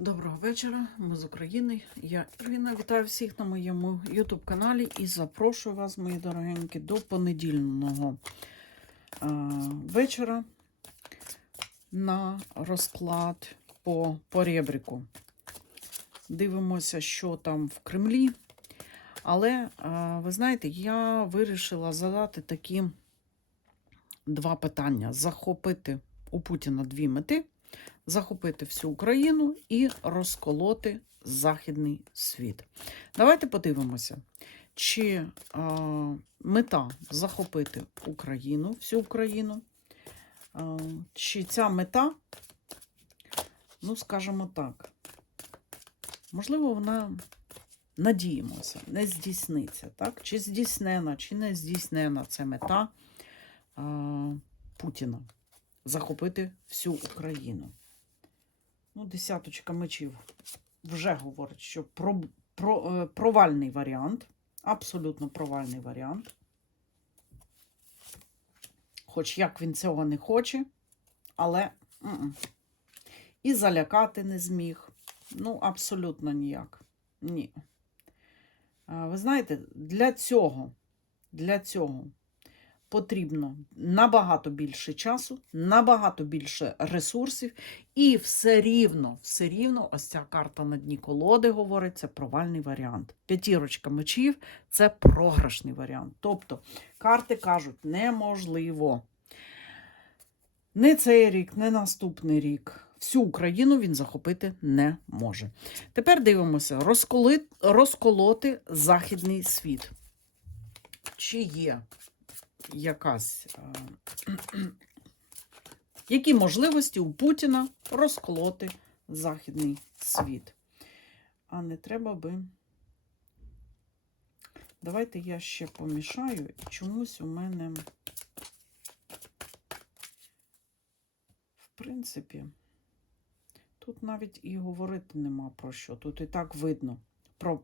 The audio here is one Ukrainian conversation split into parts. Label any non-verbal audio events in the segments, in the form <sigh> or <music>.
Доброго вечора, ми з України. Я Ірина. Вітаю всіх на моєму YouTube каналі і запрошую вас, мої дорогенькі, до понедільного е, вечора на розклад по поребрику. Дивимося, що там в Кремлі. Але, е, ви знаєте, я вирішила задати такі два питання: захопити у Путіна дві мети захопити всю Україну і розколоти західний світ. Давайте подивимося, чи е, мета захопити Україну, всю Україну, е, чи ця мета, ну, скажімо так, можливо, вона. Надіємося, не здійсниться, так? Чи здійснена, чи не здійснена це мета е, Путіна захопити всю Україну. Ну, десяточка мечів вже говорить, що про, про, е, провальний варіант. Абсолютно провальний варіант. Хоч як він цього не хоче, але м-м. і залякати не зміг. Ну, абсолютно ніяк. Ні. Ви знаєте, для цього, для цього потрібно набагато більше часу, набагато більше ресурсів, і все рівно, все рівно, ось ця карта на дні колоди говорить, це провальний варіант. П'ятірочка мечів це програшний варіант. Тобто карти кажуть, неможливо. Не цей рік, не наступний рік. Всю Україну він захопити не може. Тепер дивимося: розколи, розколоти західний світ. Чи є якась. е, <clears throat> Які можливості у Путіна розколоти західний світ? А не треба би. Давайте я ще помішаю. і Чомусь у мене, в принципі, тут навіть і говорити нема про що. Тут і так видно.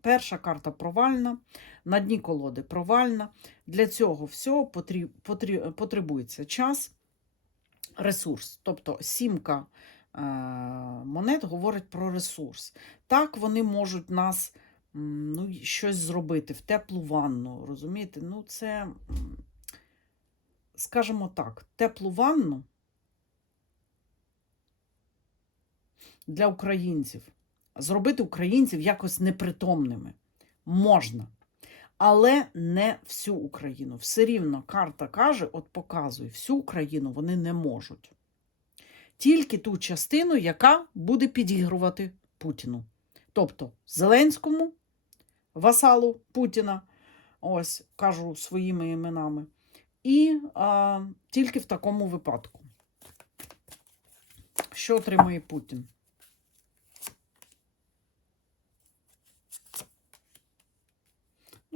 Перша карта провальна, на дні колоди провальна. Для цього всього потребується час, ресурс. Тобто сімка е, монет говорить про ресурс. Так, вони можуть нас ну, щось зробити в теплу ванну. Розумієте? Ну, це, скажімо так, теплу ванну для українців зробити українців якось непритомними. Можна. Але не всю Україну. Все рівно карта каже, от показує, всю Україну вони не можуть. Тільки ту частину, яка буде підігрувати Путіну. Тобто Зеленському, васалу Путіна, ось кажу своїми іменами, і а, тільки в такому випадку. Що отримує Путін?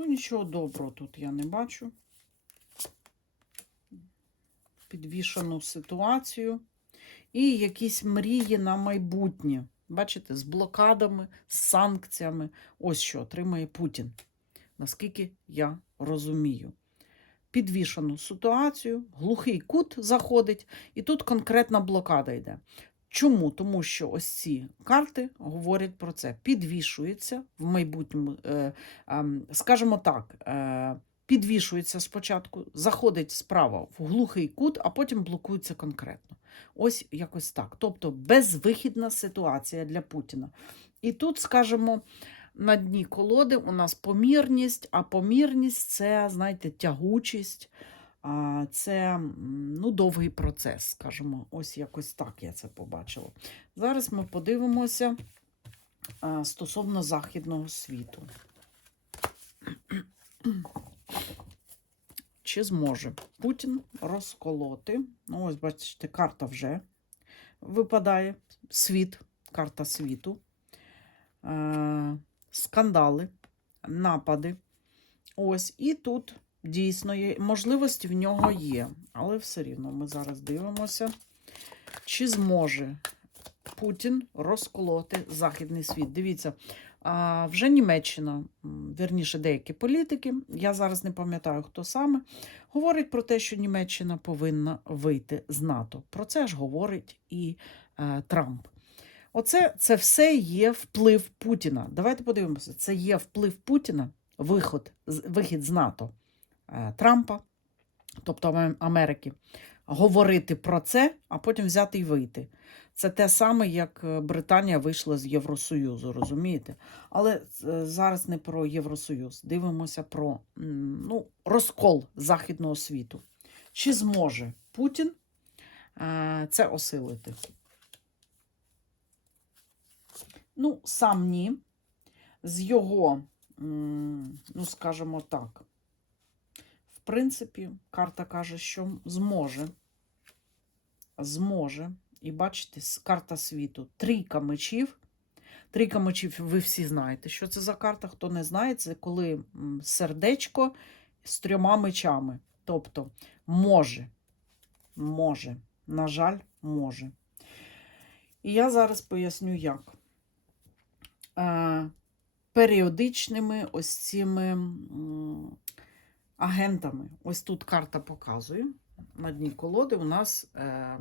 Нічого доброго тут я не бачу. Підвішену ситуацію. І якісь мрії на майбутнє. Бачите, з блокадами, з санкціями. Ось що отримає Путін. Наскільки я розумію. Підвішену ситуацію, глухий кут заходить, і тут конкретна блокада йде. Чому? Тому що ось ці карти говорять про це. Підвішується в майбутньому, е, е, скажімо так, е, підвішується спочатку, заходить справа в глухий кут, а потім блокується конкретно. Ось якось так. Тобто безвихідна ситуація для Путіна. І тут, скажімо, на дні колоди у нас помірність, а помірність це, знаєте, тягучість. Це ну, довгий процес, скажімо, ось якось так я це побачила. Зараз ми подивимося стосовно західного світу. Чи зможе Путін розколоти? Ну, ось, бачите, карта вже випадає. Світ, карта світу, скандали, напади. Ось, і тут дійсно є, можливості в нього є. Але все рівно ми зараз дивимося, чи зможе Путін розколоти Західний світ. Дивіться, а, вже Німеччина, м, вірніше, деякі політики, я зараз не пам'ятаю, хто саме, говорить про те, що Німеччина повинна вийти з НАТО. Про це ж говорить і е, Трамп. Оце це все є вплив Путіна. Давайте подивимося. Це є вплив Путіна, виход, вихід з НАТО Трампа, тобто Америки, говорити про це, а потім взяти і вийти. Це те саме, як е, Британія вийшла з Євросоюзу, розумієте? Але е, зараз не про Євросоюз. Дивимося про ну, розкол західного світу. Чи зможе Путін е, це осилити? Ну, сам ні. З його, ну, скажімо так, принципі, карта каже, що зможе. Зможе. І бачите, карта світу. Трійка мечів. Трійка мечів, ви всі знаєте, що це за карта. Хто не знає, це коли сердечко з трьома мечами. Тобто, може, може, на жаль, може. І я зараз поясню, як. Е, періодичними ось цими агентами. Ось тут карта показує. На дні колоди у нас е,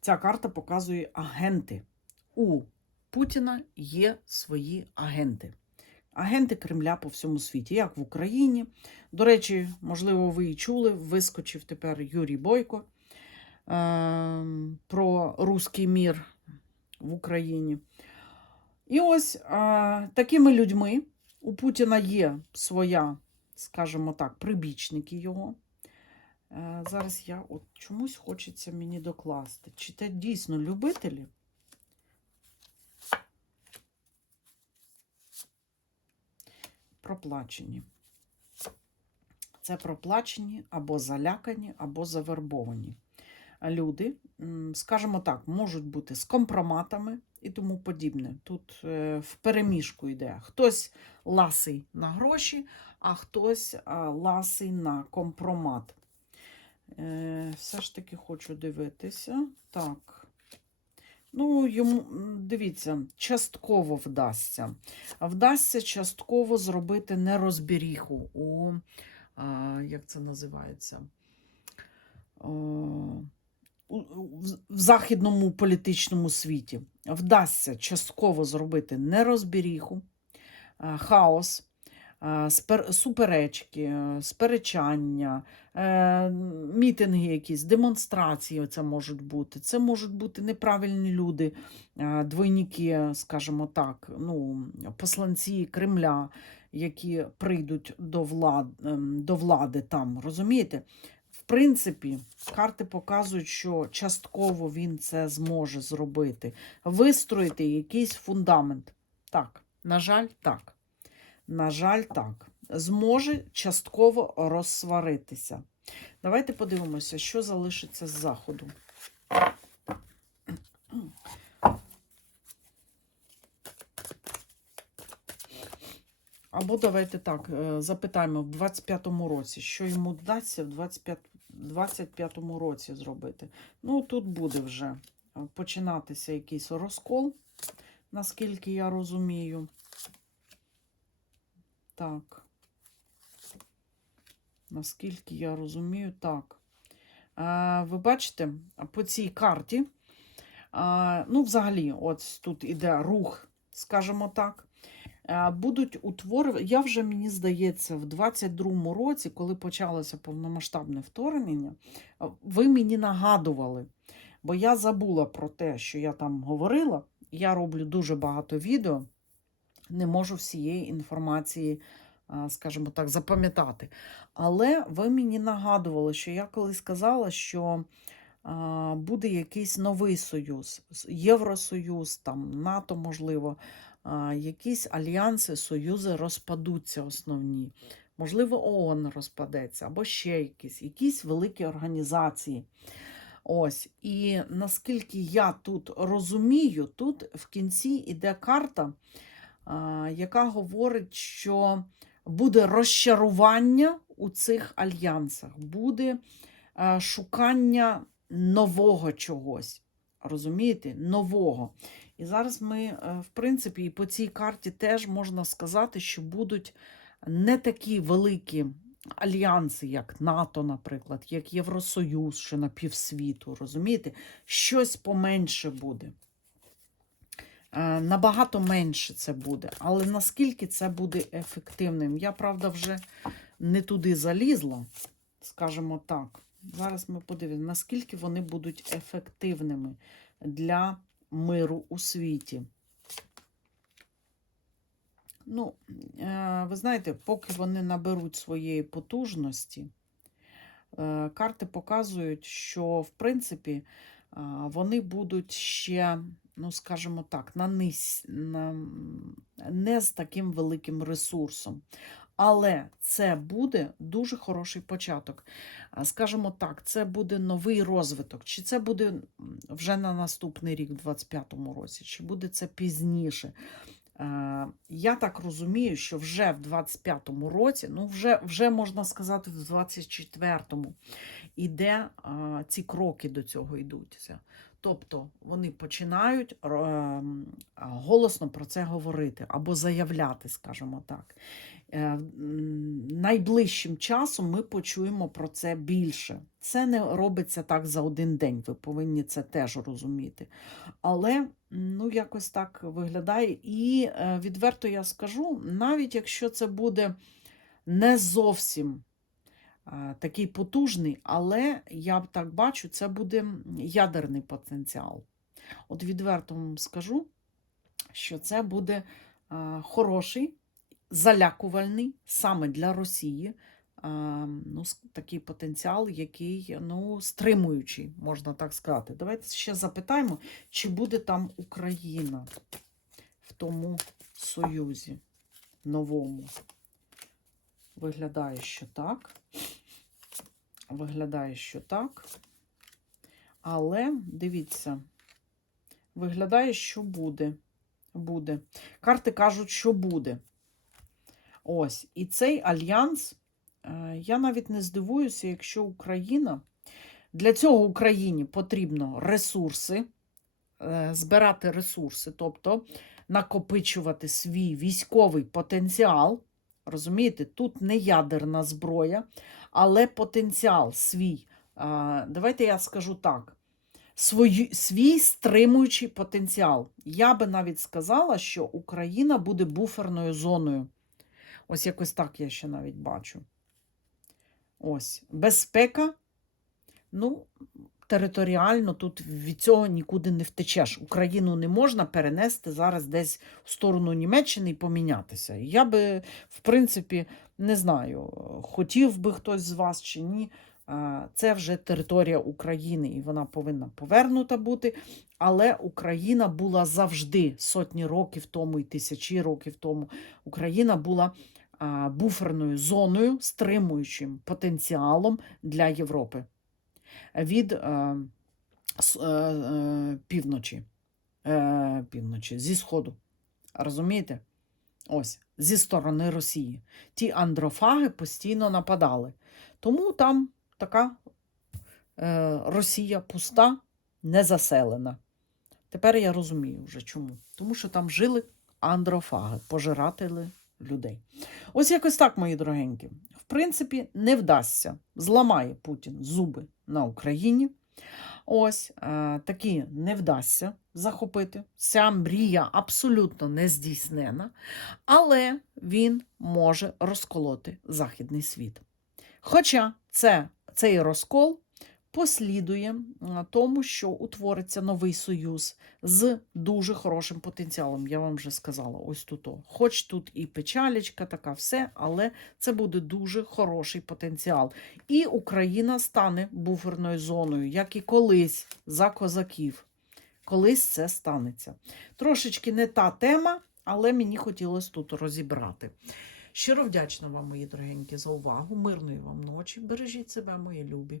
ця карта показує агенти. У Путіна є свої агенти. Агенти Кремля по всьому світі, як в Україні. До речі, можливо, ви і чули, вискочив тепер Юрій Бойко е, про руський мір в Україні. І ось а, такими людьми у Путіна є своя, скажімо так, прибічники його. Е, зараз я от чомусь хочеться мені докласти. Чи це дійсно любителі? Проплачені. Це проплачені або залякані, або завербовані люди, скажімо так, можуть бути з компроматами і тому подібне. Тут е, в переміжку йде. Хтось ласий на гроші, а хтось ласий на компромат. Е, все ж таки хочу дивитися. Так. Ну, йому, дивіться, частково вдасться. Вдасться частково зробити нерозберіху у, а, як це називається? О, у- в західному політичному світі вдасться частково зробити нерозберіху, е, хаос, е, суперечки, е, сперечання, мітинги якісь, демонстрації це можуть бути. Це можуть бути неправильні люди, двойники, скажімо так, ну, посланці Кремля, які прийдуть до, влад, ем, до влади там, розумієте? В принципі, карти показують, що частково він це зможе зробити. Вистроїти якийсь фундамент. Так, на жаль, так. На жаль, так. Зможе частково розсваритися. Давайте подивимося, що залишиться з заходу. Або давайте так, е, запитаємо в 25-му році, що йому вдасться в 25, 25-му році зробити. Ну, тут буде вже е, починатися якийсь розкол, наскільки я розумію. Так. Наскільки я розумію, так. Е, ви бачите, по цій карті, е, ну, взагалі, от тут іде рух, скажімо так. Е, Будуть утворювати, я вже, мені здається, в 22-му році, коли почалося повномасштабне вторгнення, е, ви мені нагадували, бо я забула про те, що я там говорила. Я роблю дуже багато відео, не можу всієї інформації, е, скажімо так, запам'ятати. Але ви мені нагадували, що я колись сказала, що буде якийсь новий союз, Євросоюз, там, НАТО, можливо якісь альянси, союзи розпадуться основні. Можливо, ООН розпадеться, або ще якісь, якісь великі організації. Ось. І наскільки я тут розумію, тут в кінці йде карта, яка говорить, що буде розчарування у цих альянсах, буде а, шукання нового чогось. Розумієте? Нового. І зараз ми, е, в принципі, і по цій карті теж можна сказати, що будуть не такі великі альянси, як НАТО, наприклад, як Євросоюз, що на півсвіту, розумієте? Щось поменше буде. Е, Набагато менше це буде. Але наскільки це буде ефективним? Я, правда, вже не туди залізла, скажімо так. Зараз ми подивимося, наскільки вони будуть ефективними для миру у світі. Ну, е, ви знаєте, поки вони наберуть своєї потужності, е, карти показують, що в принципі вони будуть ще, ну скажімо так, на низ, на, не з таким великим ресурсом. Але це буде дуже хороший початок. Скажімо так, це буде новий розвиток. Чи це буде вже на наступний рік, в 25-му році, чи буде це пізніше? Я так розумію, що вже в 25-му році, ну вже, вже можна сказати, в 24-му іде ці кроки до цього йдуться. Тобто вони починають ем, голосно про це говорити або заявляти, скажімо так. Е, Найближчим часом ми почуємо про це більше. Це не робиться так за один день, ви повинні це теж розуміти. Але ну, якось так виглядає. І е, відверто я скажу, навіть якщо це буде не зовсім е, такий потужний, але я так бачу, це буде ядерний потенціал. От відверто вам скажу, що це буде хороший, залякувальний саме для Росії. Ну, такий потенціал, який ну, стримуючий, можна так сказати. Давайте ще запитаємо, чи буде там Україна в тому союзі новому. Виглядає, що так. Виглядає, що так. Але дивіться, виглядає, що буде. Буде. Карти кажуть, що буде. Ось. І цей альянс, е, я навіть не здивуюся, якщо Україна. Для цього Україні потрібно ресурси, е, збирати ресурси, тобто накопичувати свій військовий потенціал. Розумієте, тут не ядерна зброя, але потенціал свій. Давайте я скажу так: свої, свій стримуючий потенціал. Я би навіть сказала, що Україна буде буферною зоною. Ось якось так я ще навіть бачу. Ось. Безпека. Ну, територіально тут від цього нікуди не втечеш. Україну не можна перенести зараз десь в сторону Німеччини і помінятися. Я би, в принципі, не знаю, хотів би хтось з вас чи ні. Це вже територія України, і вона повинна повернута бути. Але Україна була завжди сотні років тому і тисячі років тому. Україна була буферною зоною, стримуючим потенціалом для Європи від е, е, е, півночі, півночі, зі сходу. Розумієте? Ось, зі сторони Росії. Ті андрофаги постійно нападали. Тому там така е, Росія пуста, незаселена. Тепер я розумію вже чому. Тому що там жили андрофаги, пожиратели людей. Ось якось так, мої дорогенькі. В принципі, не вдасться. Зламає Путін зуби на Україні. Ось е, такі не вдасться захопити. Ця мрія абсолютно не здійснена, але він може розколоти Західний світ. Хоча це, цей розкол послідує а, тому, що утвориться новий союз з дуже хорошим потенціалом. Я вам вже сказала, ось тут. о. Хоч тут і печалечка, така все, але це буде дуже хороший потенціал. І Україна стане буферною зоною, як і колись за козаків. Колись це станеться. Трошечки не та тема, але мені хотілося тут розібрати. Щиро вдячна вам, мої дорогенькі, за увагу. Мирної вам ночі. Бережіть себе, мої любі,